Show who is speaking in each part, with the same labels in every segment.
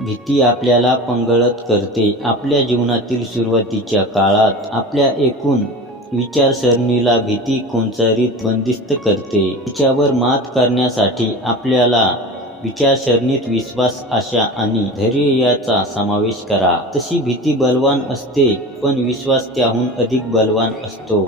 Speaker 1: भीती आपल्याला पंगळत करते. आपल्या जीवनातील सुरुवातीच्या काळात आपल्या एकूण विचारसरणीला भीती कोणचारीत बंदिस्त करते. तिच्यावर मात करण्यासाठी आपल्याला विचारसरणीत विश्वास आशा आणि धैर्य याचा समावेश करा. तशी भीती बलवान असते पण विश्वास त्याहून अधिक बलवान असतो.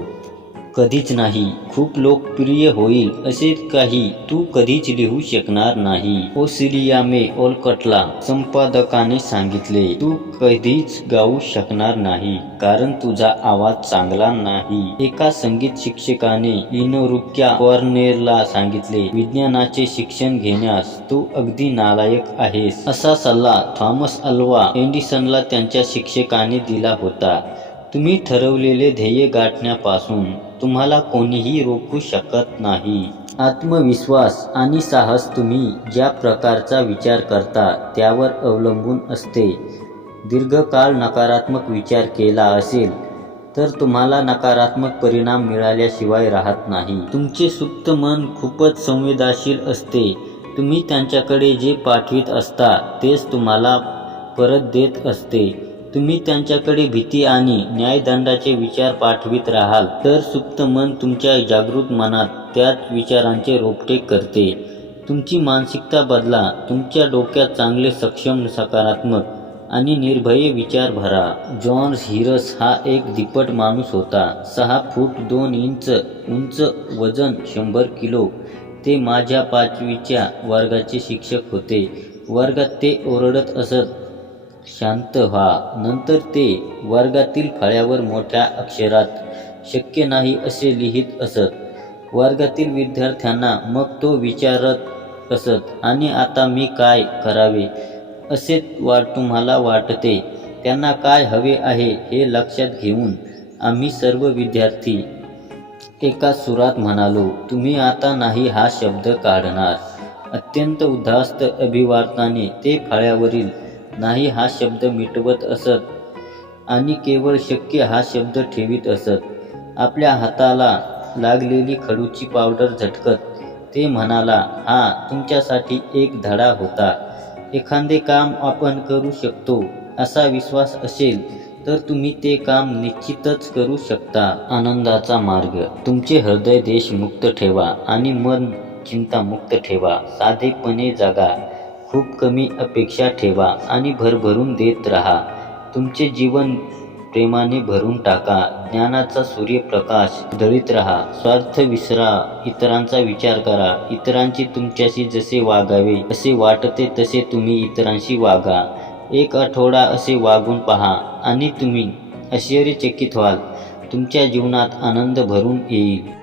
Speaker 1: कधीच नाही. खूप लोकप्रिय होईल असे काही तू कधीच लिहू शकणार नाही. ओसिलिया मे ओलकटला संपादकाने सांगितले तू कधीच गाऊ शकणार नाही कारण तुझा आवाज चांगला नाही. एका संगीत शिक्षकाने इनोरुक्या कॉर्नेरला सांगितले विज्ञानाचे शिक्षण घेण्यास तू अगदी नालायक आहेस. असा सल्ला थॉमस अल्वा एंडिसनला त्यांच्या शिक्षकाने दिला होता. तुम्ही ठरवलेले ध्येय गाठण्यापासून तुम्हाला कोणीही रोखू शकत नाही. आत्मविश्वास आणि साहस तुम्ही ज्या प्रकारचा विचार करता त्यावर अवलंबून असते. दीर्घकाळ नकारात्मक विचार केला असेल तर तुम्हाला नकारात्मक परिणाम मिळाल्याशिवाय राहत नाही. तुमचे सुप्त मन खूपच संवेदनशील असते. तुम्ही त्यांच्याकडे जे पाठवित असता तेच तुम्हाला परत देत असते. तुम्ही त्यांच्याकडे भीती आणि न्यायदंडाचे विचार पाठवित राहाल. तर सुप्त मन तुमच्या जागृत मनात त्याच विचारांचे रोपटे करते. तुमची मानसिकता बदला तुमच्या डोक्यात चांगले सक्षम सकारात्मक आणि निर्भय विचार भरा. जॉन्स हिरस हा एक दिप्पट माणूस होता. सहा फूट दोन इंच उंच वजन शंभर किलो. ते माझ्या पाचवीच्या वर्गाचे शिक्षक होते. वर्गात ते ओरडत असत शांत व्हा. नंतर ते वर्गातील फळ्यावर मोठ्या अक्षरात शक्य नाही असे लिहित असत. वर्गातील विद्यार्थ्यांना मग तो विचारत असत आणि आता मी काय करावे? असे वाट तुम्हाला वाटते. त्यांना काय हवे आहे हे लक्षात घेऊन आम्ही सर्व विद्यार्थी एका सुरात म्हणालो तुम्ही आता नाही हा शब्द काढणार. अत्यंत उद्धास्त अभिवार्ताने ते फळ्यावरील नाही हा शब्द मिटवत असत. आणि केवळ शक्य हा शब्द ठेवीत असत. आपल्या हाताला लागलेली खडूची पावडर झटकत ते म्हणाला हा तुमच्यासाठी एक धडा होता. एखादे काम आपण करू शकतो असा विश्वास असेल तर तुम्ही ते काम निश्चितच करू शकता. आनंदाचा मार्ग तुमचे हृदय देशमुक्त ठेवा आणि मन चिंतामुक्त ठेवा. साधेपणे जगा. खूप कमी अपेक्षा ठेवा आणि भरभरून देत राहा. तुमचे जीवन प्रेमाने भरून टाका. ज्ञानाचा सूर्यप्रकाश दळीत राहा. स्वार्थ विसरा. इतरांचा विचार करा. इतरांची तुमच्याशी जसे वागावे असे वाटते तसे तुम्ही इतरांशी वागा. एक आठवडा असे वागून पहा आणि तुम्ही आश्चर्यचकित व्हाल. तुमच्या जीवनात आनंद भरून येईल.